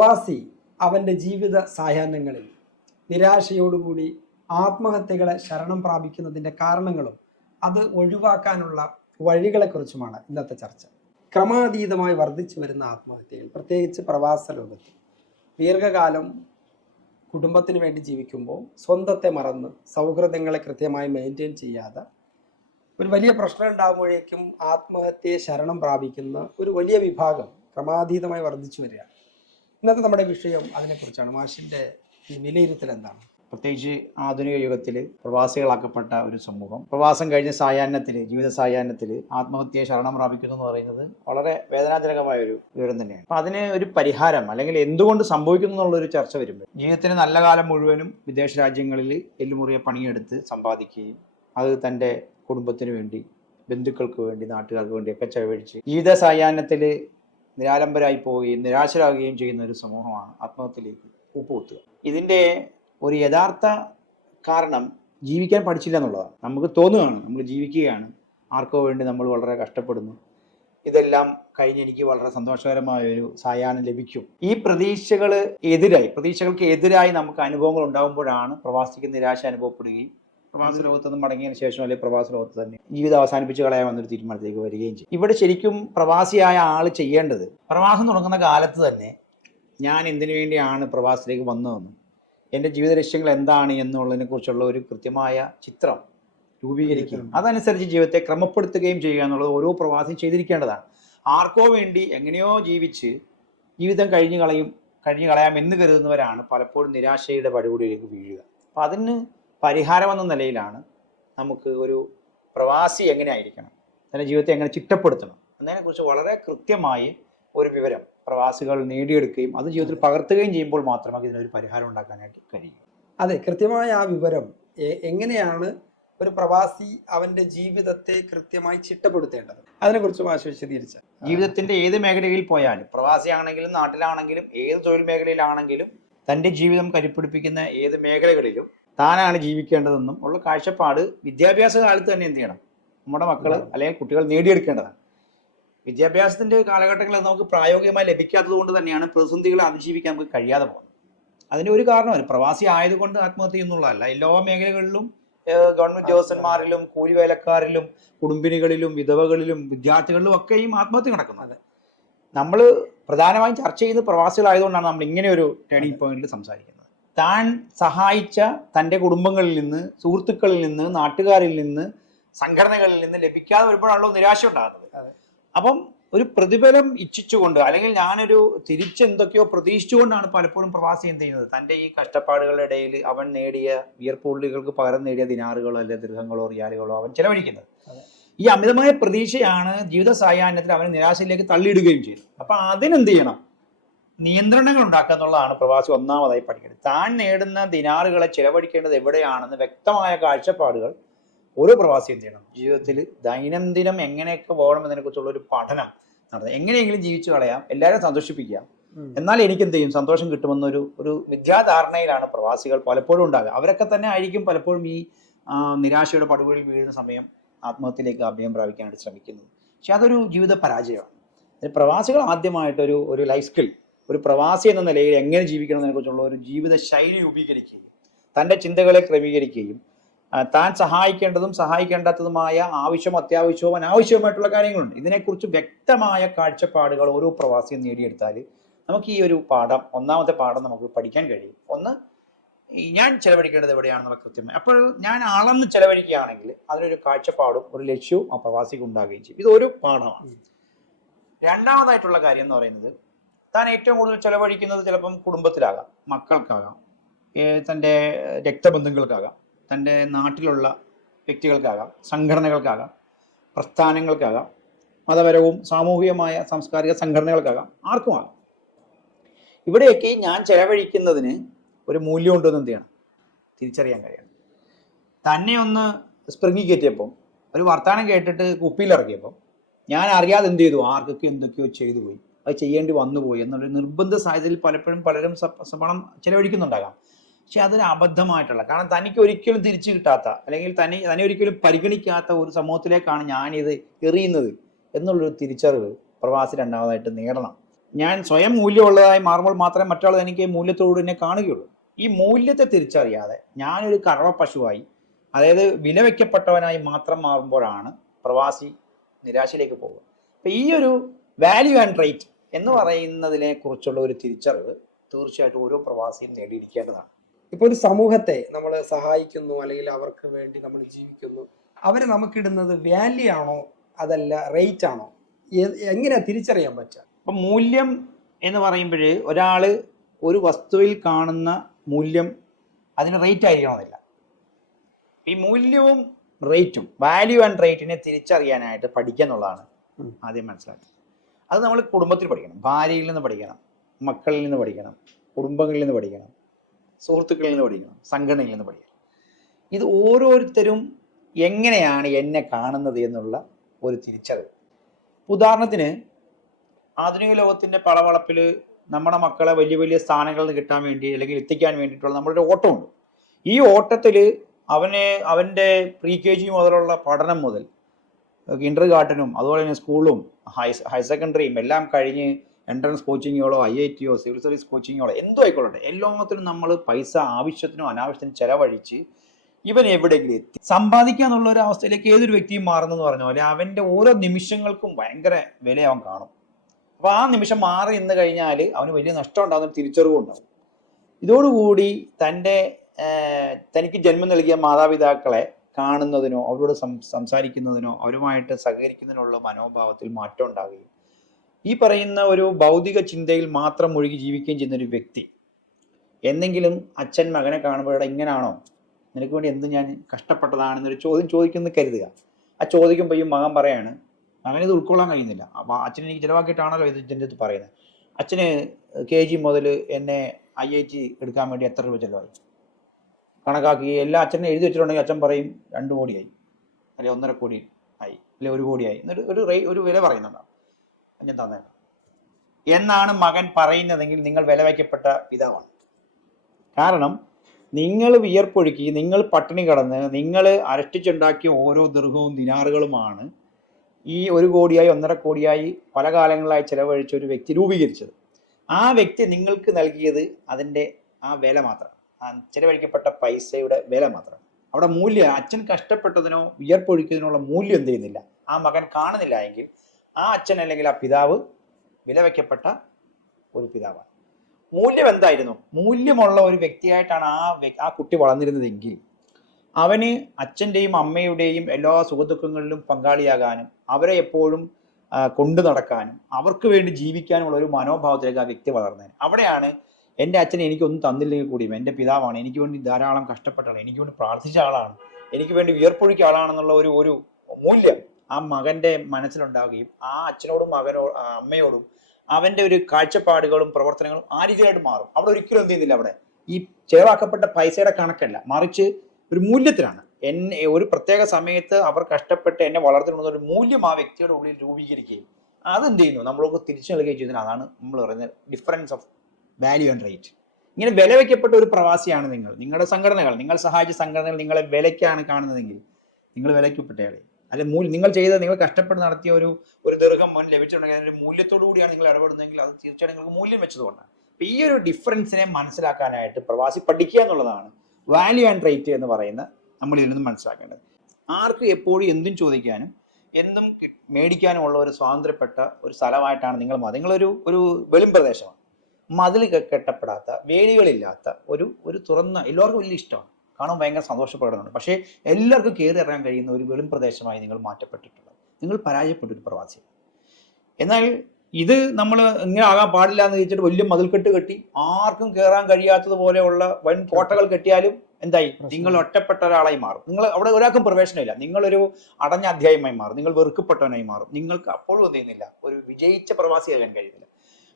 പ്രവാസി അവൻ്റെ ജീവിത സായാഹ്നങ്ങളിൽ നിരാശയോടുകൂടി ആത്മഹത്യകളെ ശരണം പ്രാപിക്കുന്നതിൻ്റെ കാരണങ്ങളും അത് ഒഴിവാക്കാനുള്ള വഴികളെക്കുറിച്ചുമാണ് ഇന്നത്തെ ചർച്ച. ക്രമാതീതമായി വർദ്ധിച്ചു വരുന്ന ആത്മഹത്യകൾ, പ്രത്യേകിച്ച് പ്രവാസ ലോകത്ത് ദീർഘകാലം കുടുംബത്തിന് വേണ്ടി ജീവിക്കുമ്പോൾ സ്വന്തത്തെ മറന്ന് സൗഹൃദങ്ങളെ കൃത്യമായി മെയിൻറ്റെയിൻ ചെയ്യാതെ ഒരു വലിയ പ്രശ്നം ഉണ്ടാകുമ്പോഴേക്കും ആത്മഹത്യയെ ശരണം പ്രാപിക്കുന്ന ഒരു വലിയ വിഭാഗം ക്രമാതീതമായി വർദ്ധിച്ചു വരിക. ഇന്നത്തെ നമ്മുടെ വിഷയം അതിനെക്കുറിച്ചാണ്. മാഷിൻ്റെ വിലയിരുത്തൽ എന്താണ്? പ്രത്യേകിച്ച് ആധുനിക യുഗത്തിൽ പ്രവാസികളാക്കപ്പെട്ട ഒരു സമൂഹം പ്രവാസം കഴിഞ്ഞ സായാഹ്നത്തിൽ, ജീവിത സായാഹ്നത്തിൽ ആത്മഹത്യയെ ശരണം പ്രാപിക്കുന്നു എന്ന് പറയുന്നത് വളരെ വേദനാജനകമായ ഒരു വിവരം തന്നെയാണ്. അപ്പം അതിന് ഒരു പരിഹാരം അല്ലെങ്കിൽ എന്തുകൊണ്ട് സംഭവിക്കുന്നു എന്നുള്ളൊരു ചർച്ച വരുമ്പോൾ ജീവിതത്തിന് നല്ല കാലം മുഴുവനും വിദേശ രാജ്യങ്ങളിൽ എല്ലുമുറിയെ പണിയെടുത്ത് സമ്പാദിക്കുകയും അത് തൻ്റെ കുടുംബത്തിന് വേണ്ടി, ബന്ധുക്കൾക്ക് വേണ്ടി, നാട്ടുകാർക്ക് വേണ്ടിയൊക്കെ ചെലവഴിച്ച് ജീവിത സായാഹ്നത്തിൽ നിരാലംബരായി പോവുകയും നിരാശരാകുകയും ചെയ്യുന്ന ഒരു സമൂഹമാണ് ആത്മഹത്യയിലേക്ക് കൂപ്പുകുത്തുക. ഇതിൻ്റെ ഒരു യഥാർത്ഥ കാരണം ജീവിക്കാൻ പഠിച്ചില്ല എന്നുള്ളതാണ്. നമുക്ക് തോന്നുകയാണ് നമ്മൾ ജീവിക്കുകയാണ്, ആർക്കോ വേണ്ടി നമ്മൾ വളരെ കഷ്ടപ്പെടുന്നു, ഇതെല്ലാം കഴിഞ്ഞ് എനിക്ക് വളരെ സന്തോഷകരമായ ഒരു സായാഹ്നം ലഭിക്കും. ഈ പ്രതീക്ഷകൾക്ക് എതിരായി നമുക്ക് അനുഭവങ്ങൾ ഉണ്ടാകുമ്പോഴാണ് പ്രവാസിക്ക് നിരാശ അനുഭവപ്പെടുകയും പ്രവാസ ലോകത്ത് നിന്ന് മടങ്ങിയതിനു ശേഷം അല്ലെങ്കിൽ പ്രവാസ ലോകത്ത് തന്നെ ജീവിതം അവസാനിപ്പിച്ച് കളയാമെന്നൊരു തീരുമാനത്തിലേക്ക് വരികയും ചെയ്യും. ഇവിടെ ശരിക്കും പ്രവാസിയായ ആൾ ചെയ്യേണ്ടത്, പ്രവാസം തുടങ്ങുന്ന കാലത്ത് തന്നെ ഞാൻ എന്തിനു വേണ്ടിയാണ് പ്രവാസത്തിലേക്ക് വന്നതെന്നും എൻ്റെ ജീവിത ലക്ഷ്യങ്ങൾ എന്താണ് എന്നുള്ളതിനെ കുറിച്ചുള്ള ഒരു കൃത്യമായ ചിത്രം രൂപീകരിക്കുകയും അതനുസരിച്ച് ജീവിതത്തെ ക്രമപ്പെടുത്തുകയും ചെയ്യുക എന്നുള്ളത് ഓരോ പ്രവാസിയും ചെയ്തിരിക്കേണ്ടതാണ്. ആർക്കോ വേണ്ടി എങ്ങനെയോ ജീവിച്ച് ജീവിതം കഴിഞ്ഞു കളയാം എന്ന് കരുതുന്നവരാണ് പലപ്പോഴും നിരാശയുടെ പടികൂടിയിലേക്ക് വീഴുക. അപ്പം അതിന് പരിഹാരം എന്ന നിലയിലാണ് നമുക്ക് ഒരു പ്രവാസി എങ്ങനെ ആയിരിക്കണം, തൻ്റെ ജീവിതത്തെ എങ്ങനെ ചിട്ടപ്പെടുത്തണം എന്നതിനെക്കുറിച്ച് വളരെ കൃത്യമായി ഒരു വിവരം പ്രവാസികൾ നേടിയെടുക്കുകയും അത് ജീവിതത്തിൽ പകർത്തുകയും ചെയ്യുമ്പോൾ മാത്രമേ ഇതിനൊരു പരിഹാരം ഉണ്ടാക്കാനായിട്ട് കഴിയൂ. അതെ, കൃത്യമായ ആ വിവരം എങ്ങനെയാണ് ഒരു പ്രവാസി അവൻ്റെ ജീവിതത്തെ കൃത്യമായി ചിട്ടപ്പെടുത്തേണ്ടത്, അതിനെക്കുറിച്ച് മാഷ് വിശദീകരിച്ച. ജീവിതത്തിന്റെ ഏത് മേഖലയിൽ പോയാലും, പ്രവാസിയാണെങ്കിലും നാട്ടിലാണെങ്കിലും ഏത് തൊഴിൽ മേഖലയിലാണെങ്കിലും തൻ്റെ ജീവിതം കരുപ്പിടിപ്പിക്കുന്ന ഏത് മേഖലകളിലും താനാണ് ജീവിക്കേണ്ടതെന്നും ഉള്ള കാഴ്ചപ്പാട് വിദ്യാഭ്യാസ കാലത്ത് തന്നെ എന്ത് ചെയ്യണം, നമ്മുടെ മക്കൾ അല്ലെങ്കിൽ കുട്ടികൾ നേടിയെടുക്കേണ്ടതാണ്. വിദ്യാഭ്യാസത്തിന്റെ കാലഘട്ടങ്ങളിൽ നമുക്ക് പ്രായോഗികമായി ലഭിക്കാത്തത് കൊണ്ട് തന്നെയാണ് പ്രതിസന്ധികളെ അതിജീവിക്കാൻ നമുക്ക് കഴിയാതെ പോകുന്നത്. അതിന്റെ ഒരു കാരണമാണ് പ്രവാസി ആയതുകൊണ്ട് ആത്മഹത്യ ചെയ്യുന്നുള്ളതല്ല. എല്ലാ മേഖലകളിലും ഗവൺമെന്റ് ഉദ്യോഗസ്ഥന്മാരിലും കൂലിവേലക്കാരിലും കുടുംബിനികളിലും വിധവകളിലും വിദ്യാർത്ഥികളിലും ഒക്കെയും ആത്മഹത്യ നടക്കുന്നത്. നമ്മൾ പ്രധാനമായും ചർച്ച ചെയ്യുന്നത് പ്രവാസികളായതുകൊണ്ടാണ് നമ്മൾ ഇങ്ങനെ ഒരു ടേണിംഗ് പോയിന്റിൽ സംസാരിക്കുന്നത്. താൻ സഹായിച്ച തൻ്റെ കുടുംബങ്ങളിൽ നിന്ന്, സുഹൃത്തുക്കളിൽ നിന്ന്, നാട്ടുകാരിൽ നിന്ന്, സംഘടനകളിൽ നിന്ന് ലഭിക്കാതെ വരുമ്പോഴാണല്ലോ നിരാശ ഉണ്ടാകുന്നത്. അപ്പം ഒരു പ്രതിഫലം ഇച്ഛിച്ചുകൊണ്ട് അല്ലെങ്കിൽ ഞാനൊരു തിരിച്ചെന്തൊക്കെയോ പ്രതീക്ഷിച്ചുകൊണ്ടാണ് പലപ്പോഴും പ്രവാസി എന്ത് ചെയ്യുന്നത്, തൻ്റെ ഈ കഷ്ടപ്പാടുകളുടെ ഇടയിൽ അവൻ നേടിയ വിയർപ്പുള്ളികൾക്ക് പകരം നേടിയ ദിനാറുകളോ അല്ലെങ്കിൽ ദീർഘങ്ങളോ റിയാലുകളോ അവൻ ചെലവഴിക്കുന്നത്. ഈ അമിതമായ പ്രതീക്ഷയാണ് ജീവിത സായാഹ്നത്തിൽ അവനെ നിരാശയിലേക്ക് തള്ളിയിടുകയും ചെയ്തത്. അപ്പം അതിനെന്ത് ചെയ്യണം, നിയന്ത്രണങ്ങൾ ഉണ്ടാക്കുക എന്നുള്ളതാണ് പ്രവാസി ഒന്നാമതായി പഠിക്കേണ്ടത്. താൻ നേടുന്ന ദിനാറുകളെ ചിലവഴിക്കേണ്ടത് എവിടെയാണെന്ന് വ്യക്തമായ കാഴ്ചപ്പാടുകൾ ഓരോ പ്രവാസി എന്ത് ചെയ്യണം, ജീവിതത്തിൽ ദൈനംദിനം എങ്ങനെയൊക്കെ പോകണം എന്നതിനെക്കുറിച്ചുള്ള ഒരു പഠനം നടത്തുക. എങ്ങനെയെങ്കിലും ജീവിച്ചു കളയാം, എല്ലാവരും സന്തോഷിപ്പിക്കാം, എന്നാൽ എനിക്ക് എന്ത് ചെയ്യും, സന്തോഷം കിട്ടുമെന്നൊരു മിഥ്യാധാരണയിലാണ് പ്രവാസികൾ പലപ്പോഴും ഉണ്ടാകുക. അവരൊക്കെ തന്നെ ആയിരിക്കും പലപ്പോഴും ഈ നിരാശയുടെ പടുകുഴിയിൽ വീഴുന്ന സമയം ആത്മഹത്യയിലേക്ക് അഭയം പ്രാപിക്കാനായിട്ട് ശ്രമിക്കുന്നത്. പക്ഷെ അതൊരു ജീവിത പരാജയമാണ്. പ്രവാസികൾ ആദ്യമായിട്ട് ഒരു ലൈഫ് സ്കിൽ, ഒരു പ്രവാസി എന്ന നിലയിൽ എങ്ങനെ ജീവിക്കണം എന്നതിനെക്കുറിച്ചുള്ള ഒരു ജീവിത ശൈലി രൂപീകരിക്കുകയും തൻ്റെ ചിന്തകളെ ക്രമീകരിക്കുകയും താൻ സഹായിക്കേണ്ടതും സഹായിക്കേണ്ടാത്തതുമായ ആവശ്യം, അത്യാവശ്യവും അനാവശ്യവുമായിട്ടുള്ള കാര്യങ്ങളുണ്ട്. ഇതിനെക്കുറിച്ച് വ്യക്തമായ കാഴ്ചപ്പാടുകൾ ഓരോ പ്രവാസിയും നേടിയെടുത്താൽ നമുക്ക് ഈ ഒരു പാഠം, ഒന്നാമത്തെ പാഠം നമുക്ക് പഠിക്കാൻ കഴിയും. ഒന്ന്, ഞാൻ ചെലവഴിക്കേണ്ടത് എവിടെയാണെന്നുള്ള കൃത്യമായി. അപ്പോൾ ഞാൻ അളന്ന് ചെലവഴിക്കുകയാണെങ്കിൽ അതിനൊരു കാഴ്ചപ്പാടും ഒരു ലക്ഷ്യവും ആ പ്രവാസിക്ക് ഉണ്ടാകുകയും ചെയ്യും. ഇതൊരു പാഠമാണ്. രണ്ടാമതായിട്ടുള്ള കാര്യം എന്ന് പറയുന്നത്, താൻ ഏറ്റവും കൂടുതൽ ചെലവഴിക്കുന്നത് ചിലപ്പം കുടുംബത്തിലാകാം, മക്കൾക്കാകാം, തൻ്റെ രക്തബന്ധുക്കൾക്കാകാം, തൻ്റെ നാട്ടിലുള്ള വ്യക്തികൾക്കാകാം, സംഘടനകൾക്കാകാം, പ്രസ്ഥാനങ്ങൾക്കാകാം, മതപരവും സാമൂഹികമായ സാംസ്കാരിക സംഘടനകൾക്കാകാം, ആർക്കുമാകാം. ഇവിടെയൊക്കെ ഞാൻ ചെലവഴിക്കുന്നതിന് ഒരു മൂല്യം ഉണ്ടെന്ന് എന്ത് ചെയ്യണം, തിരിച്ചറിയാൻ കഴിയണം. തന്നെ ഒന്ന് സ്പ്രിങ്ങി കയറ്റിയപ്പം, ഒരു വർത്തമാനം കേട്ടിട്ട് കുപ്പിയിലിറക്കിയപ്പം ഞാൻ അറിയാതെ എന്ത് ചെയ്തു, ആർക്കൊക്കെ എന്തൊക്കെയോ ചെയ്തു പോയി, അത് ചെയ്യേണ്ടി വന്നുപോയി എന്നുള്ളൊരു നിർബന്ധ സാഹചര്യത്തിൽ പലപ്പോഴും പലരും പണം ചെലവഴിക്കുന്നുണ്ടാകാം. പക്ഷെ അതൊരു അബദ്ധമായിട്ടുള്ള, കാരണം തനിക്ക് ഒരിക്കലും തിരിച്ചു കിട്ടാത്ത അല്ലെങ്കിൽ തന്നെ ഒരിക്കലും പരിഗണിക്കാത്ത ഒരു സമൂഹത്തിലേക്കാണ് ഞാനിത് എറിയുന്നത് എന്നുള്ളൊരു തിരിച്ചറിവ് പ്രവാസി രണ്ടാമതായിട്ട് നേടണം. ഞാൻ സ്വയം മൂല്യമുള്ളതായി മാറുമ്പോൾ മാത്രമേ മറ്റാൾ എനിക്ക് മൂല്യത്തോട് തന്നെ കാണുകയുള്ളൂ. ഈ മൂല്യത്തെ തിരിച്ചറിയാതെ ഞാനൊരു കറവ പശുവായി, അതായത് വില വയ്ക്കപ്പെട്ടവനായി മാത്രം മാറുമ്പോഴാണ് പ്രവാസി നിരാശയിലേക്ക് പോകുക. അപ്പം ഈ ഒരു വാല്യൂ ആൻഡ് റേറ്റ് എന്ന് പറയുന്നതിനെ കുറിച്ചുള്ള ഒരു തിരിച്ചറിവ് തീർച്ചയായിട്ടും ഓരോ പ്രവാസിയും നേടിയിരിക്കേണ്ടതാണ്. ഇപ്പൊ ഒരു സമൂഹത്തെ നമ്മൾ സഹായിക്കുന്നു, അല്ലെങ്കിൽ അവർക്ക് വേണ്ടി നമ്മൾ ജീവിക്കുന്നു, അവര് നമുക്കിടുന്നത് വാല്യൂ ആണോ അതല്ല റേറ്റ് ആണോ, എങ്ങനെയാ തിരിച്ചറിയാൻ പറ്റുക? അപ്പം മൂല്യം എന്ന് പറയുമ്പോൾ ഒരാൾ ഒരു വസ്തുവിൽ കാണുന്ന മൂല്യം അതിന് റേറ്റ് ആയിരിക്കണമെന്നില്ല. ഈ മൂല്യവും റേറ്റും, വാല്യൂ ആൻഡ് റേറ്റിനെ തിരിച്ചറിയാനായിട്ട് പഠിക്കുക എന്നുള്ളതാണ് ആദ്യം മനസ്സിലാക്കുക. അത് നമ്മൾ കുടുംബത്തിൽ പഠിക്കണം, ഭാര്യയിൽ നിന്ന് പഠിക്കണം, മക്കളിൽ നിന്ന് പഠിക്കണം, കുടുംബങ്ങളിൽ നിന്ന് പഠിക്കണം, സുഹൃത്തുക്കളിൽ നിന്ന് പഠിക്കണം, സംഘടനയിൽ നിന്ന് പഠിക്കണം. ഇത് ഓരോരുത്തരും എങ്ങനെയാണ് എന്നെ കാണുന്നത് എന്നുള്ള ഒരു തിരിച്ചറിവ്. ഉദാഹരണത്തിന് ആധുനിക ലോകത്തിന്റെ പളവളപ്പിൽ നമ്മുടെ മക്കളെ വലിയ വലിയ സ്ഥാനങ്ങളിൽ നിന്ന് കിട്ടാൻ വേണ്ടി അല്ലെങ്കിൽ എത്തിക്കാൻ വേണ്ടിയിട്ടുള്ള നമ്മുടെ ഓട്ടമുണ്ട്. ഈ ഓട്ടത്തിൽ അവൻ്റെ പ്രീ കെ ജി മുതലുള്ള പഠനം മുതൽ കിൻഡർ ഗാർട്ടനും അതുപോലെ തന്നെ സ്കൂളും ഹയർ സെക്കൻഡറിയും എല്ലാം കഴിഞ്ഞ് എൻട്രൻസ് കോച്ചിങ്ങുകളോ IIT സിവിൽ സർവീസ് കോച്ചിങ്ങുകളോ എന്തോ ആയിക്കൊള്ളട്ടെ, എല്ലാത്തിനും നമ്മൾ പൈസ ആവശ്യത്തിനും അനാവശ്യത്തിനും ചെലവഴിച്ച് ഇവൻ എവിടെയെങ്കിലും എത്തി സമ്പാദിക്കുക എന്നുള്ള ഒരു അവസ്ഥയിലേക്ക് ഏതൊരു വ്യക്തിയും മാറുന്നെന്ന് പറഞ്ഞ പോലെ അവൻ്റെ ഓരോ നിമിഷങ്ങൾക്കും ഭയങ്കര വില അവൻ കാണും. അപ്പോൾ ആ നിമിഷം മാറി നിന്ന് കഴിഞ്ഞാൽ അവന് വലിയ നഷ്ടം ഉണ്ടാകുന്ന തിരിച്ചറിവും ഉണ്ടാകും. ഇതോടുകൂടി തനിക്ക് ജന്മം നൽകിയ മാതാപിതാക്കളെ കാണുന്നതിനോ അവരോട് സംസാരിക്കുന്നതിനോ അവരുമായിട്ട് സഹകരിക്കുന്നതിനുള്ള മനോഭാവത്തിൽ മാറ്റം ഉണ്ടാകുകയും ഈ പറയുന്ന ഒരു ഭൗതിക ചിന്തയിൽ മാത്രം മുഴുകി ജീവിക്കുകയും ചെയ്യുന്ന ഒരു വ്യക്തി എന്നെങ്കിലും അച്ഛൻ മകനെ കാണുമ്പോഴേ ഇങ്ങനാണോ, നിനക്ക് വേണ്ടി എന്ത് ഞാൻ കഷ്ടപ്പെട്ടതാണെന്നൊരു ചോദ്യം ചോദിക്കുന്നത് കരുതുക. ആ ചോദിക്കുമ്പോൾ ഈ മകൻ പറയാണ്, മകനിത് ഉൾക്കൊള്ളാൻ കഴിയുന്നില്ല. അപ്പം അച്ഛൻ എനിക്ക് ചിലവാക്കിയിട്ടാണല്ലോ ഇത് എൻ്റെ അടുത്ത് പറയുന്നത്. അച്ഛന് KG മുതൽ എന്നെ IIT എടുക്കാൻ വേണ്ടി എത്ര രൂപ ചിലവായി കണക്കാക്കി എല്ലാ അച്ഛനെ എഴുതി വെച്ചിട്ടുണ്ടെങ്കിൽ അച്ഛൻ പറയും 2 കോടിയായി, അല്ലെങ്കിൽ 1.5 കോടി ആയി, അല്ലെങ്കിൽ 1 കോടിയായി എന്നൊരു ഒരു വില പറയുന്നുണ്ടാവും. ഞാൻ തന്നെ എന്നാണ് മകൻ പറയുന്നതെങ്കിൽ നിങ്ങൾ വില വയ്ക്കപ്പെട്ട പിതാവാണ്. കാരണം നിങ്ങൾ വിയർപ്പൊഴുക്കി, നിങ്ങൾ പട്ടിണി കടന്ന്, നിങ്ങൾ അരഷ്ടിച്ചുണ്ടാക്കിയ ഓരോ ദീർഘവും ദിനാറുകളുമാണ് ഈ 1 കോടിയായി 1.5 കോടിയായി പല കാലങ്ങളായി ചെലവഴിച്ച ഒരു വ്യക്തി രൂപീകരിച്ചത്. ആ വ്യക്തി നിങ്ങൾക്ക് നൽകിയത് അതിൻ്റെ ആ വില മാത്രം, ചെലവഴിക്കപ്പെട്ട പൈസയുടെ വില മാത്രം. അവിടെ മൂല്യം, അച്ഛൻ കഷ്ടപ്പെട്ടതിനോ വിയർപ്പൊഴുക്കിയതിനുള്ള മൂല്യം എന്ത് ചെയ്യുന്നില്ല, ആ മകൻ കാണുന്നില്ല എങ്കിൽ ആ അച്ഛൻ അല്ലെങ്കിൽ ആ പിതാവ് വില വയ്ക്കപ്പെട്ട ഒരു പിതാവാണ്. മൂല്യം എന്തായിരുന്നു? മൂല്യമുള്ള ഒരു വ്യക്തിയായിട്ടാണ് ആ കുട്ടി വളർന്നിരുന്നതെങ്കിൽ അവന് അച്ഛൻ്റെയും അമ്മയുടെയും എല്ലാ സുഖദുഃഖങ്ങളിലും പങ്കാളിയാകാനും അവരെ എപ്പോഴും കൊണ്ടു നടക്കാനും അവർക്ക് വേണ്ടി ജീവിക്കാനുമുള്ള ഒരു മനോഭാവത്തിലേക്ക് ആ വ്യക്തി വളർന്നതിന്. അവിടെയാണ് എൻ്റെ അച്ഛൻ എനിക്കൊന്നും തന്നില്ലെങ്കിൽ കൂടിയും എൻ്റെ പിതാവാണ്, എനിക്ക് വേണ്ടി ധാരാളം കഷ്ടപ്പെട്ട ആളാണ്, എനിക്ക് വേണ്ടി പ്രാർത്ഥിച്ച ആളാണ്, എനിക്ക് വേണ്ടി വിയർപ്പൊഴുക്കിയ ആളാണെന്നുള്ള ഒരു മൂല്യം ആ മകൻ്റെ മനസ്സിലുണ്ടാവുകയും ആ അച്ഛനോടും അമ്മയോടും അവൻ്റെ ഒരു കാഴ്ചപ്പാടുകളും പ്രവർത്തനങ്ങളും ആ രീതിയിലായിട്ട് മാറും. അവിടെ ഒരിക്കലും എന്ത് ചെയ്യുന്നില്ല, അവിടെ ഈ ചെലവാക്കപ്പെട്ട പൈസയുടെ കണക്കല്ല, മറിച്ച് ഒരു മൂല്യത്തിലാണ്. ഒരു പ്രത്യേക സമയത്ത് അവർ കഷ്ടപ്പെട്ട് എന്നെ വളർത്തിക്കൊണ്ടുവന്ന ഒരു മൂല്യം ആ വ്യക്തിയുടെ ഉള്ളിൽ രൂപീകരിക്കുകയും അതെന്ത് ചെയ്യുന്നു, നമ്മളൊക്കെ തിരിച്ചു നൽകുകയും ചെയ്യുന്നത്. അതാണ് നമ്മൾ പറയുന്നത് difference of value and rate. ഇങ്ങനെ വില വയ്ക്കപ്പെട്ട ഒരു പ്രവാസിയാണ് നിങ്ങൾ. നിങ്ങളുടെ സംഘടനകൾ, നിങ്ങൾ സഹായിച്ച സംഘടനകൾ നിങ്ങളെ വിലയ്ക്കാണ് കാണുന്നതെങ്കിൽ നിങ്ങൾ വിലയ്ക്കപ്പെട്ടയാളെ. അല്ലെ നിങ്ങൾ ചെയ്ത, നിങ്ങൾ കഷ്ടപ്പെട്ട് നടത്തിയ ഒരു ദീർഘം മുൻ ലഭിച്ചിട്ടുണ്ടെങ്കിൽ അതിൻ്റെ മൂല്യത്തോടു കൂടിയാണ് നിങ്ങൾ ഇടപെടുന്നതെങ്കിൽ അത് തീർച്ചയായിട്ടും നിങ്ങൾക്ക് മൂല്യം വെച്ചതുകൊണ്ടാണ്. അപ്പം ഈ ഒരു ഡിഫറൻസിനെ മനസ്സിലാക്കാനായിട്ട് പ്രവാസി പഠിക്കുക എന്നുള്ളതാണ് വാല്യൂ ആൻഡ് റേറ്റ് എന്ന് പറയുന്ന നമ്മൾ ഇതിൽ നിന്ന് മനസ്സിലാക്കേണ്ടത്. ആർക്കും എപ്പോഴും എന്തും ചോദിക്കാനും എന്തും മേടിക്കാനുമുള്ള ഒരു സ്വാതന്ത്ര്യപ്പെട്ട ഒരു സ്ഥലമായിട്ടാണ് നിങ്ങളൊരു വെളിം പ്രദേശമാണ്. മതിൽ കെട്ടപ്പെടാത്ത, വേലികളില്ലാത്ത ഒരു തുറന്ന, എല്ലാവർക്കും വലിയ ഇഷ്ടമാണ്, കാണുമ്പോൾ ഭയങ്കര സന്തോഷപ്പെടുന്നുണ്ട്. പക്ഷേ എല്ലാവർക്കും കയറി ഇറങ്ങാൻ കഴിയുന്ന ഒരു വെളിം പ്രദേശമായി നിങ്ങൾ മാറ്റപ്പെട്ടിട്ടുള്ളത്. നിങ്ങൾ പരാജയപ്പെട്ടൊരു പ്രവാസി. എന്നാൽ ഇത് നമ്മൾ ഇങ്ങനെ ആകാൻ പാടില്ല എന്ന് ചോദിച്ചിട്ട് വലിയ മതിൽക്കെട്ട് കെട്ടി ആർക്കും കയറാൻ കഴിയാത്തതുപോലെയുള്ള വൻ കോട്ടകൾ കെട്ടിയാലും എന്തായി, നിങ്ങൾ ഒറ്റപ്പെട്ട ഒരാളായി മാറും. നിങ്ങൾ അവിടെ ഒരാൾക്കും പ്രവേശനമില്ല, നിങ്ങളൊരു അടഞ്ഞ അധ്യായമായി മാറും, നിങ്ങൾ വെറുക്കപ്പെട്ടവനായി മാറും. നിങ്ങൾക്ക് അപ്പോഴും എന്ത് ചെയ്യുന്നില്ല, ഒരു വിജയിച്ച പ്രവാസിയാകാൻ കഴിയുന്നില്ല.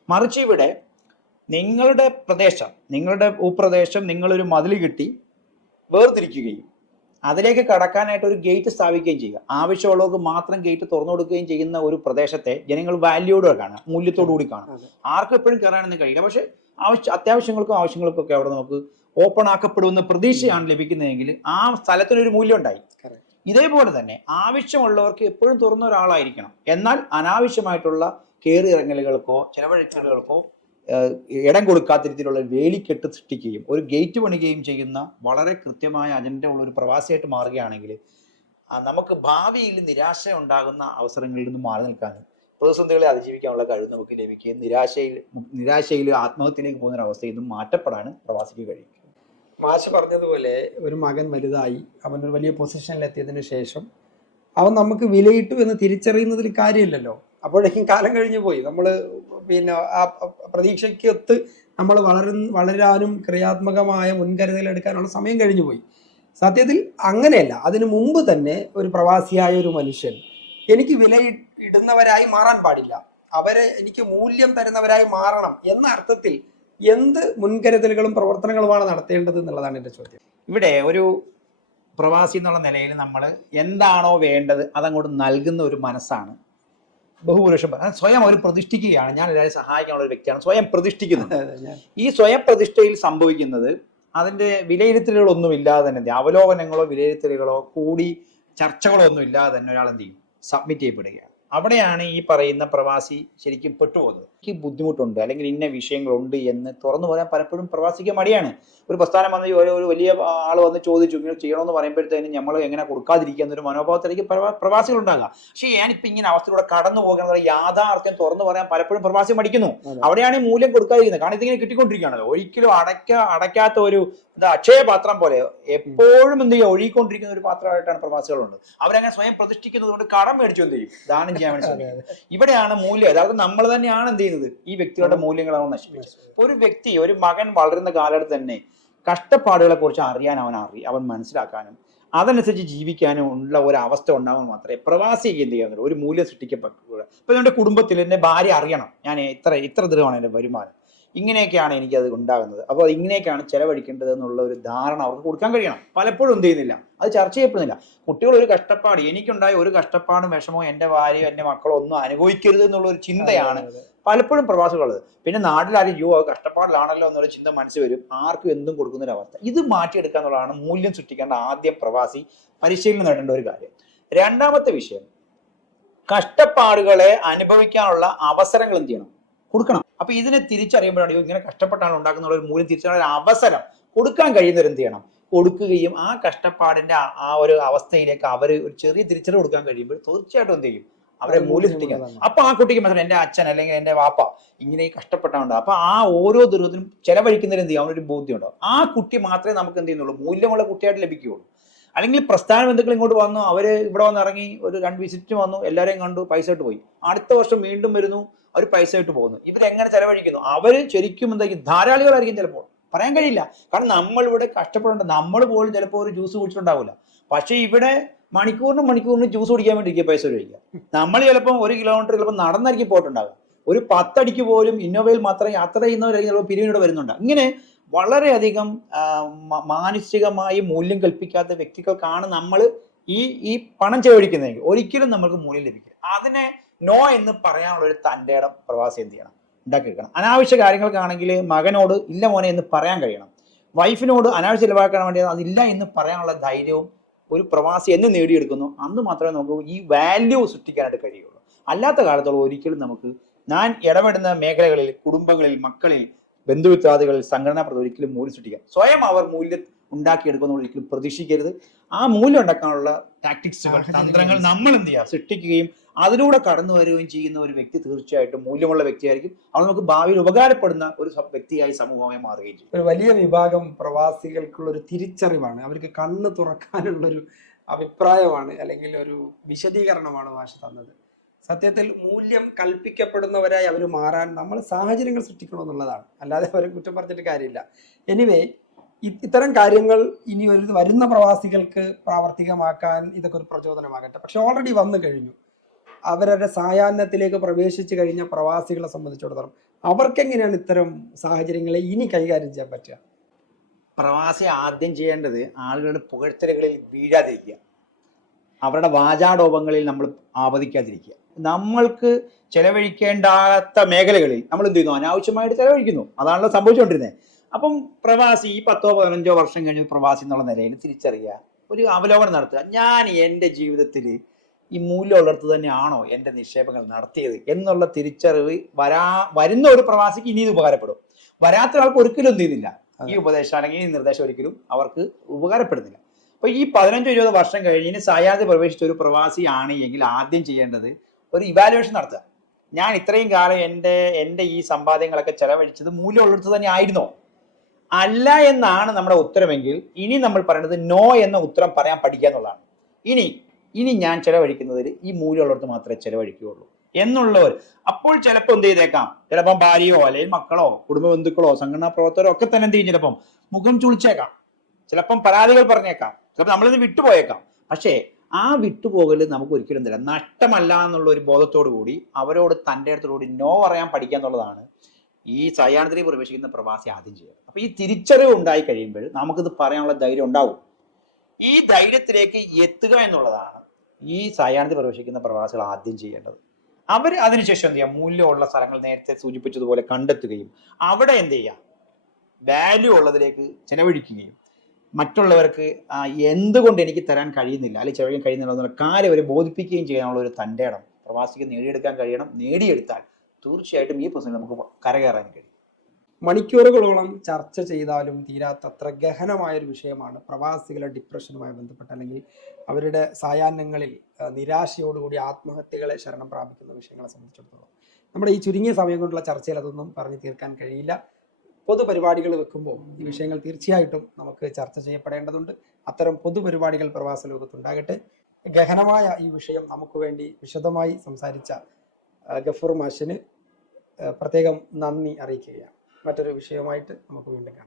മറിച്ച് ഇവിടെ നിങ്ങളുടെ പ്രദേശം, നിങ്ങളുടെ ഭൂപ്രദേശം നിങ്ങളൊരു മതിൽ കെട്ടി വേർതിരിക്കുകയും അതിലേക്ക് കടക്കാനായിട്ട് ഒരു ഗേറ്റ് സ്ഥാപിക്കുകയും ചെയ്യുക. ആവശ്യമുള്ളവർക്ക് മാത്രം ഗേറ്റ് തുറന്നു കൊടുക്കുകയും ചെയ്യുന്ന ഒരു പ്രദേശത്തെ ജനങ്ങൾ വാല്യൂയോടെ കാണുക, മൂല്യത്തോടു കൂടി കാണുക. ആർക്കും എപ്പോഴും കയറാനൊന്നും കഴിയില്ല, പക്ഷെ അത്യാവശ്യങ്ങൾക്കും ആവശ്യങ്ങൾക്കൊക്കെ അവിടെ നമുക്ക് ഓപ്പൺ ആക്കപ്പെടുന്ന പ്രതീക്ഷയാണ് ലഭിക്കുന്നതെങ്കിൽ ആ സ്ഥലത്തിനൊരു മൂല്യം ഉണ്ടായി. ഇതേപോലെ തന്നെ ആവശ്യമുള്ളവർക്ക് എപ്പോഴും തുറന്ന ഒരാളായിരിക്കണം. എന്നാൽ അനാവശ്യമായിട്ടുള്ള കയറി ഇറങ്ങലുകൾക്കോ ചെലവഴിക്കലുകൾക്കോ ഇടം കൊടുക്കാത്ത രീതിയിലുള്ള വേലിക്കെട്ട് സൃഷ്ടിക്കുകയും ഒരു ഗേറ്റ് പണിയുകയും ചെയ്യുന്ന വളരെ കൃത്യമായ അജണ്ട ഉള്ള ഒരു പ്രവാസിയായിട്ട് മാറുകയാണെങ്കിൽ നമുക്ക് ഭാവിയിൽ നിരാശ ഉണ്ടാകുന്ന അവസരങ്ങളിൽ നിന്ന് മാറി നിൽക്കാനും പ്രതിസന്ധികളെ അതിജീവിക്കാനുള്ള കഴിവ് നമുക്ക് ലഭിക്കുകയും നിരാശയിൽ ആത്മഹത്യയിലേക്ക് പോകുന്ന ഒരു അവസ്ഥയിൽ നിന്നും മാറ്റപ്പെടാൻ പ്രവാസിക്ക് കഴിയും. മാഷ് പറഞ്ഞതുപോലെ ഒരു മകൻ വലുതായി അവൻ ഒരു വലിയ പൊസിഷനിലെത്തിയതിനു ശേഷം അവൻ നമുക്ക് വിലയിട്ടു എന്ന് തിരിച്ചറിയുന്നതിൽ കാര്യമില്ലല്ലോ. അപ്പോഴേക്കും കാലം കഴിഞ്ഞു പോയി. നമ്മൾ പിന്നെ ആ പ്രതീക്ഷയ്ക്കൊത്ത് നമ്മൾ വളരാനും ക്രിയാത്മകമായ മുൻകരുതൽ എടുക്കാനുള്ള സമയം കഴിഞ്ഞു പോയി. സത്യത്തിൽ അങ്ങനെയല്ല. അതിനു മുമ്പ് തന്നെ ഒരു പ്രവാസിയായ ഒരു മനുഷ്യൻ എനിക്ക് വിലയിടുന്നവരായി മാറാൻ പാടില്ല, അവരെ എനിക്ക് മൂല്യം തരുന്നവരായി മാറണം എന്ന അർത്ഥത്തിൽ എന്ത് മുൻകരുതലുകളും പ്രവർത്തനങ്ങളുമാണ് നടത്തേണ്ടത് എന്നുള്ളതാണ് എൻ്റെ ചോദ്യം. ഇവിടെ ഒരു പ്രവാസി എന്നുള്ള നിലയിൽ നമ്മൾ എന്താണോ വേണ്ടത് അതങ്ങോട്ട് നൽകുന്ന ഒരു മനസ്സാണ് ബഹുഭൂരിഷം. സ്വയം അവർ പ്രതിഷ്ഠിക്കുകയാണ്. ഞാൻ എല്ലാവരും സഹായിക്കാനുള്ള ഒരു വ്യക്തിയാണ്, സ്വയം പ്രതിഷ്ഠിക്കുന്നത്. ഈ സ്വയം പ്രതിഷ്ഠയിൽ സംഭവിക്കുന്നത് അതിൻ്റെ വിലയിരുത്തലുകളൊന്നും ഇല്ലാതെ തന്നെ, അവലോകനങ്ങളോ വിലയിരുത്തലുകളോ കൂടി ചർച്ചകളോ ഒന്നും ഇല്ലാതെ തന്നെ ഒരാൾ എന്ത് ചെയ്യും, സബ്മിറ്റ് ചെയ്യപ്പെടുകയാണ്. അവിടെയാണ് ഈ പറയുന്ന പ്രവാസി ശരിക്കും പെട്ടുപോകുന്നത്. എനിക്ക് ബുദ്ധിമുട്ടുണ്ട് അല്ലെങ്കിൽ ഇന്ന വിഷയങ്ങളുണ്ട് എന്ന് തുറന്നു പറയാൻ പലപ്പോഴും പ്രവാസിക്ക് മടിയാണ്. ഒരു പ്രസ്ഥാനം വന്ന് ഒരു വലിയ ആൾ വന്ന് ചോദിച്ചു ഇങ്ങനെ ചെയ്യണമെന്ന് പറയുമ്പോഴത്തേനും നമ്മൾ എങ്ങനെ കൊടുക്കാതിരിക്കുക എന്നൊരു മനോഭാവത്തിലേക്ക് പ്രവാസികൾ ഉണ്ടാകാം. പക്ഷേ ഞാനിപ്പോൾ ഇങ്ങനെ അവസ്ഥയിലൂടെ കടന്നു പോകുന്ന യാഥാർത്ഥ്യം തുറന്നു പറയാൻ പലപ്പോഴും പ്രവാസി മടിക്കുന്നു. അവിടെയാണ് ഈ മൂല്യം കൊടുക്കാതിരിക്കുന്നത്. കാരണം ഇതിങ്ങനെ കിട്ടിക്കൊണ്ടിരിക്കുകയാണല്ലോ. ഒരിക്കലും അടയ്ക്കാത്ത ഒരു അക്ഷയപാത്രം പോലെ എപ്പോഴും എന്ത് ചെയ്യുക, ഒഴുകിക്കൊണ്ടിരിക്കുന്ന ഒരു പാത്രമായിട്ടാണ് പ്രവാസികളുണ്ട്. അവരങ്ങനെ സ്വയം പ്രതിഷ്ഠിക്കുന്നത് കൊണ്ട് കടം മേടിച്ചു എന്ത് ചെയ്യും, ദാനം ചെയ്യാൻ വേണ്ടി ശ്രമിക്കും. ഇവിടെയാണ് മൂല്യം. അതായത് നമ്മൾ തന്നെയാണ് എന്ത് ചെയ്യുന്നത്, ഈ വ്യക്തികളുടെ മൂല്യങ്ങളാണ് നശിപ്പിച്ചത്. ഒരു വ്യക്തി, ഒരു മകൻ വളരുന്ന കാലത്ത് തന്നെ കഷ്ടപ്പാടുകളെ കുറിച്ച് അവൻ മനസ്സിലാക്കാനും അതനുസരിച്ച് ജീവിക്കാനും ഉള്ള ഒരു അവസ്ഥ ഉണ്ടാകുമ്പോൾ മാത്രമേ പ്രവാസിക്ക് എന്ത് ചെയ്യാൻ ഒരു മൂല്യം സൃഷ്ടിക്കപ്പെട്ടുള്ളൂ. ഇപ്പൊ എൻ്റെ കുടുംബത്തിൽ എൻ്റെ ഭാര്യ അറിയണം ഞാൻ ഇത്ര ദൃഢമാണ് എൻ്റെ വരുമാനം, ഇങ്ങനെയൊക്കെയാണ് എനിക്കത് ഉണ്ടാകുന്നത്, അപ്പോൾ ഇങ്ങനെയൊക്കെയാണ് ചെലവഴിക്കേണ്ടത് എന്നുള്ള ഒരു ധാരണ അവർക്ക് കൊടുക്കാൻ കഴിയണം. പലപ്പോഴും എന്ത് ചെയ്യുന്നില്ല, അത് ചർച്ച ചെയ്യപ്പെടുന്നില്ല. കുട്ടികൾ ഒരു കഷ്ടപ്പാട്, എനിക്കുണ്ടായ ഒരു കഷ്ടപ്പാടും വിഷമോ എൻ്റെ ഭാര്യയോ എൻ്റെ മക്കളോ ഒന്നും അനുഭവിക്കരുത് എന്നുള്ള ഒരു ചിന്തയാണ് പലപ്പോഴും പ്രവാസികളുള്ളത്. പിന്നെ നാട്ടിലാരും കഷ്ടപ്പാടിലാണല്ലോ എന്നുള്ള ചിന്ത മനസ്സിൽ വരും. ആർക്കും എന്തും കൊടുക്കുന്ന ഒരു അവസ്ഥ. ഇത് മാറ്റിയെടുക്കുക എന്നുള്ളതാണ് മൂല്യം സൃഷ്ടിക്കേണ്ട ആദ്യം പ്രവാസി പരിശീലനം നേടേണ്ട ഒരു കാര്യം. രണ്ടാമത്തെ വിഷയം, കഷ്ടപ്പാടുകളെ അനുഭവിക്കാനുള്ള അവസരങ്ങൾ എന്ത് ചെയ്യണം, കൊടുക്കണം. അപ്പൊ ഇതിനെ തിരിച്ചറിയുമ്പോഴാണ് ഇങ്ങനെ കഷ്ടപ്പെട്ടാണ് ഉണ്ടാക്കുന്ന ഒരു മൂല്യം തിരിച്ചറിയാൻ ഒരു അവസരം കൊടുക്കാൻ കഴിയുന്നവർ എന്ത് ചെയ്യണം, കൊടുക്കുകയും ആ കഷ്ടപ്പാടിന്റെ ആ ഒരു അവസ്ഥയിലേക്ക് അവർ ഒരു ചെറിയ തിരിച്ചറിവ് കൊടുക്കാൻ കഴിയുമ്പോൾ തീർച്ചയായിട്ടും എന്ത് ചെയ്യും, അവരെ മൂല്യം സൃഷ്ടിക്കാൻ. അപ്പൊ ആ കുട്ടിക്ക് മനസ്സിലാവും എൻ്റെ അച്ഛൻ അല്ലെങ്കിൽ എൻ്റെ വാപ്പ ഇങ്ങനെ ഈ കഷ്ടപ്പെട്ടാണ്ട്. അപ്പൊ ആ ഓരോ ദുരിതത്തിനും ചെലവഴിക്കുന്നതിന് എന്ത് ചെയ്യും, അവനൊരു ബോധ്യം ഉണ്ടാവും. ആ കുട്ടി മാത്രമേ നമുക്ക് എന്ത് ചെയ്യുന്നുള്ളൂ, മൂല്യമുള്ള കുട്ടിയായിട്ട് ലഭിക്കുകയുള്ളൂ. അല്ലെങ്കിൽ പ്രസ്ഥാന ബന്ധുക്കൾ ഇങ്ങോട്ട് വന്നു, അവര് ഇവിടെ വന്ന് ഇറങ്ങി ഒരു 2 വിസിറ്റ് വന്നു, എല്ലാവരെയും കണ്ടു, പൈസ ഇട്ട് പോയി. അടുത്ത വർഷം വീണ്ടും വരുന്നു, അവർ പൈസ ഇട്ട് പോകുന്നു. ഇവരെങ്ങനെ ചെലവഴിക്കുന്നു, അവര് ശരിക്കും എന്തായിരിക്കും, ധാരാളികളായിരിക്കും. ചിലപ്പോൾ പറയാൻ കഴിയില്ല. കാരണം നമ്മൾ ഇവിടെ കഷ്ടപ്പെടുന്നുണ്ട്. നമ്മൾ പോലും ചിലപ്പോൾ ഒരു ജ്യൂസ് കുടിച്ചിട്ടുണ്ടാവില്ല. പക്ഷെ ഇവിടെ മണിക്കൂറിന് ജ്യൂസ് കുടിക്കാൻ വേണ്ടി പൈസ ഉപയോഗിക്കുക. നമ്മൾ ചിലപ്പോൾ 1 കിലോമീറ്റർ ചിലപ്പോൾ നടന്നായിരിക്കും പോയിട്ടുണ്ടാകുക. ഒരു 10 അടിക്ക് പോലും ഇന്നോവയിൽ മാത്രം യാത്ര ചെയ്യുന്നവരായിരിക്കും ചിലപ്പോൾ പിരിവിനോട് വരുന്നുണ്ട്. ഇങ്ങനെ വളരെയധികം മാനസികമായി മൂല്യം കൽപ്പിക്കാത്ത വ്യക്തികൾക്കാണ് നമ്മൾ ഈ പണം ചെലവഴിക്കുന്നതെങ്കിൽ ഒരിക്കലും നമുക്ക് മൂല്യം ലഭിക്കില്ല. അതിനെ നോ എന്ന് പറയാനുള്ള ഒരു തൻ്റെ ഇടം പ്രവാസി എന്ത് ചെയ്യണം, ഉണ്ടാക്കിയെടുക്കണം. അനാവശ്യ കാര്യങ്ങൾക്കാണെങ്കിൽ മകനോട് ഇല്ല മോനെ എന്ന് പറയാൻ കഴിയണം. വൈഫിനോട് അനാവശ്യം ചിലവാക്കാൻ വേണ്ടി അതില്ല എന്ന് പറയാനുള്ള ധൈര്യവും ഒരു പ്രവാസി എന്ന് നേടിയെടുക്കുന്നു, അന്ന് മാത്രമേ നമുക്ക് ഈ വാല്യൂ സൃഷ്ടിക്കാനായിട്ട് കഴിയുള്ളൂ. അല്ലാത്ത കാലത്തോളം ഒരിക്കലും നമുക്ക് ഞാൻ ഇടപെടുന്ന മേഖലകളിൽ, കുടുംബങ്ങളിൽ, മക്കളിൽ, ബന്ധുമിത്രാദികളിൽ, സംഘടനാ ഒരിക്കലും മൂല്യം സൃഷ്ടിക്കാം. സ്വയം അവർ മൂല്യം ഉണ്ടാക്കിയെടുക്കുന്ന ഒരിക്കലും പ്രതീക്ഷിക്കരുത്. ആ മൂല്യം ഉണ്ടാക്കാനുള്ള ടാക്ടിക്സുകൾ, തന്ത്രങ്ങൾ നമ്മൾ എന്ത് ചെയ്യുക, സൃഷ്ടിക്കുകയും അതിലൂടെ കടന്നു വരികയും ചെയ്യുന്ന ഒരു വ്യക്തി തീർച്ചയായിട്ടും മൂല്യമുള്ള വ്യക്തിയായിരിക്കും. അവൾ നമുക്ക് ഭാവിയിൽ ഉപകാരപ്പെടുന്ന ഒരു വ്യക്തിയായി സമൂഹമായി മാറുകയും ചെയ്യും. ഒരു വലിയ വിഭാഗം പ്രവാസികൾക്കുള്ള ഒരു തിരിച്ചറിവാണ്, അവർക്ക് കണ്ണ് തുറക്കാനുള്ളൊരു അഭിപ്രായമാണ് അല്ലെങ്കിൽ ഒരു വിശദീകരണമാണ് മാഷ് തന്നത്. സത്യത്തിൽ മൂല്യം കൽപ്പിക്കപ്പെടുന്നവരായി അവർ മാറാൻ നമ്മൾ സാഹചര്യങ്ങൾ സൃഷ്ടിക്കണമെന്നുള്ളതാണ്, അല്ലാതെ അവരെ കുറ്റം പറഞ്ഞിട്ട് കാര്യമില്ല. എനിവേ, ഇത്തരം കാര്യങ്ങൾ ഇനി വരുന്ന പ്രവാസികൾക്ക് പ്രാവർത്തികമാക്കാൻ ഇതൊക്കെ ഒരു പ്രചോദനമാകട്ടെ. പക്ഷെ ഓൾറെഡി വന്നു കഴിഞ്ഞു, അവരുടെ സായാഹ്നത്തിലേക്ക് പ്രവേശിച്ചു കഴിഞ്ഞ പ്രവാസികളെ സംബന്ധിച്ചിടത്തോളം അവർക്കെങ്ങനെയാണ് ഇത്തരം സാഹചര്യങ്ങളെ ഇനി കൈകാര്യം ചെയ്യാൻ പറ്റുക? പ്രവാസി ആദ്യം ചെയ്യേണ്ടത് ആളുകളുടെ പുകഴ്ത്തലുകളിൽ വീഴാതിരിക്കുക, അവരുടെ വാചാടോപങ്ങളിൽ നമ്മൾ ആപതിക്കാതിരിക്കുക. നമ്മൾക്ക് ചെലവഴിക്കേണ്ടാത്ത മേഖലകളിൽ നമ്മൾ എന്ത് ചെയ്യുന്നു, അനാവശ്യമായിട്ട് ചെലവഴിക്കുന്നു. അതാണല്ലോ സംഭവിച്ചുകൊണ്ടിരുന്നത്. അപ്പം പ്രവാസി ഈ 10-15 വർഷം കഴിഞ്ഞ് പ്രവാസി എന്നുള്ള നിലയിൽ തിരിച്ചറിയുക, ഒരു അവലോകനം നടത്തുക. ഞാൻ എൻ്റെ ജീവിതത്തിൽ ഈ മൂല്യമുള്ളിടത്ത് തന്നെയാണോ എൻ്റെ നിക്ഷേപങ്ങൾ നടത്തിയത് എന്നുള്ള തിരിച്ചറിവ് വരുന്ന ഒരു പ്രവാസിക്ക് ഇനി ഇത് ഉപകാരപ്പെടും. വരാത്ത ഒരാൾക്ക് ഒരിക്കലും എന്ത് ചെയ്യുന്നില്ല, ഈ ഉപദേശം അല്ലെങ്കിൽ ഈ നിർദ്ദേശം ഒരിക്കലും അവർക്ക് ഉപകാരപ്പെടുന്നില്ല. അപ്പൊ ഈ 15-20 വർഷം കഴിഞ്ഞ് സായാഹ്നത്തിൽ പ്രവേശിച്ച ഒരു പ്രവാസിയാണ് എങ്കിൽ ആദ്യം ചെയ്യേണ്ടത് ഒരു ഇവാലുവേഷൻ നടത്തുക. ഞാൻ ഇത്രയും കാലം എൻ്റെ ഈ സമ്പാദ്യങ്ങളൊക്കെ ചെലവഴിച്ചത് മൂല്യമുള്ളിടത്ത് തന്നെ ആയിരുന്നോ? അല്ല എന്നാണ് നമ്മുടെ ഉത്തരമെങ്കിൽ ഇനി നമ്മൾ പറയുന്നത് നോ എന്ന ഉത്തരം പറയാൻ പഠിക്കുക എന്നുള്ളതാണ്. ഇനി ഞാൻ ചെലവഴിക്കുന്നതിൽ ഈ മൂല്യമുള്ളിടത്ത് മാത്രമേ ചെലവഴിക്കുകയുള്ളൂ എന്നുള്ളവർ അപ്പോൾ ചിലപ്പോൾ എന്ത് ചെയ്തേക്കാം, ചിലപ്പോൾ ഭാര്യയോ അല്ലെങ്കിൽ മക്കളോ കുടുംബ ബന്ധുക്കളോ സംഘടനാ പ്രവർത്തകരോ ഒക്കെ തന്നെ എന്ത് ചെയ്യും, ചിലപ്പം മുഖം ചുളിച്ചേക്കാം, ചിലപ്പം പരാതികൾ പറഞ്ഞേക്കാം, ചിലപ്പോൾ നമ്മളിന്ന് വിട്ടുപോയേക്കാം. പക്ഷേ ആ വിട്ടുപോകൽ നമുക്ക് ഒരിക്കലും തരാം നഷ്ടമല്ല എന്നുള്ള ഒരു ബോധത്തോടു കൂടി അവരോട് തൻ്റെ അടുത്തോടുകൂടി നോ പറയാൻ പഠിക്കുക എന്നുള്ളതാണ് ഈ സായാഹ്നത്തിലേക്ക് പ്രവേശിക്കുന്ന പ്രവാസി ആദ്യം ചെയ്യുക. അപ്പൊ ഈ തിരിച്ചറിവ് ഉണ്ടായി കഴിയുമ്പോൾ നമുക്കിത് പറയാനുള്ള ധൈര്യം ഉണ്ടാവും. ഈ ധൈര്യത്തിലേക്ക് എത്തുക എന്നുള്ളതാണ് ഈ സായാഹ്നത്തിൽ പ്രവേശിക്കുന്ന പ്രവാസികൾ ആദ്യം ചെയ്യേണ്ടത്. അവർ അതിനുശേഷം എന്ത് ചെയ്യാം, മൂല്യമുള്ള സ്ഥലങ്ങൾ നേരത്തെ സൂചിപ്പിച്ചതുപോലെ കണ്ടെത്തുകയും അവിടെ എന്ത് ചെയ്യാം, വാല്യൂ ഉള്ളതിലേക്ക് ചെലവഴിക്കുകയും മറ്റുള്ളവർക്ക് എന്തുകൊണ്ട് എനിക്ക് തരാൻ കഴിയുന്നില്ല അല്ലെങ്കിൽ ചെലവഴിക്കാൻ കഴിയുന്നില്ല എന്നുള്ള കാര്യം അവരെ ബോധിപ്പിക്കുകയും ചെയ്യാനുള്ള ഒരു തൻ്റെ ഇടം പ്രവാസിക്ക് നേടിയെടുക്കാൻ കഴിയണം. നേടിയെടുത്താൽ തീർച്ചയായിട്ടും ഈ പ്രശ്നം നമുക്ക് കരകയറാൻ കഴിയും. മണിക്കൂറുകളോളം ചർച്ച ചെയ്താലും തീരാത്തത്ര ഗഹനമായൊരു വിഷയമാണ് പ്രവാസികളുടെ ഡിപ്രഷനുമായി ബന്ധപ്പെട്ട് അല്ലെങ്കിൽ അവരുടെ സായാഹ്നങ്ങളിൽ നിരാശയോടുകൂടി ആത്മഹത്യകളെ ശരണം പ്രാപിക്കുന്ന വിഷയങ്ങളെ സംബന്ധിച്ചിടത്തോളം നമ്മുടെ ഈ ചുരുങ്ങിയ സമയം കൊണ്ടുള്ള ചർച്ചയിൽ അതൊന്നും പറഞ്ഞു തീർക്കാൻ കഴിയില്ല. പൊതുപരിപാടികൾ വെക്കുമ്പോൾ ഈ വിഷയങ്ങൾ തീർച്ചയായിട്ടും നമുക്ക് ചർച്ച ചെയ്യപ്പെടേണ്ടതുണ്ട്. അത്തരം പൊതുപരിപാടികൾ പ്രവാസ ലോകത്തുണ്ടാകട്ടെ. ഗഹനമായ ഈ വിഷയം നമുക്ക് വേണ്ടി വിശദമായി സംസാരിച്ച ഗഫൂർ മാഷിന് പ്രത്യേകം നന്ദി അറിയിക്കുകയാണ്. മറ്റൊരു വിഷയവുമായിട്ട് നമുക്ക് വീണ്ടും കാണാം.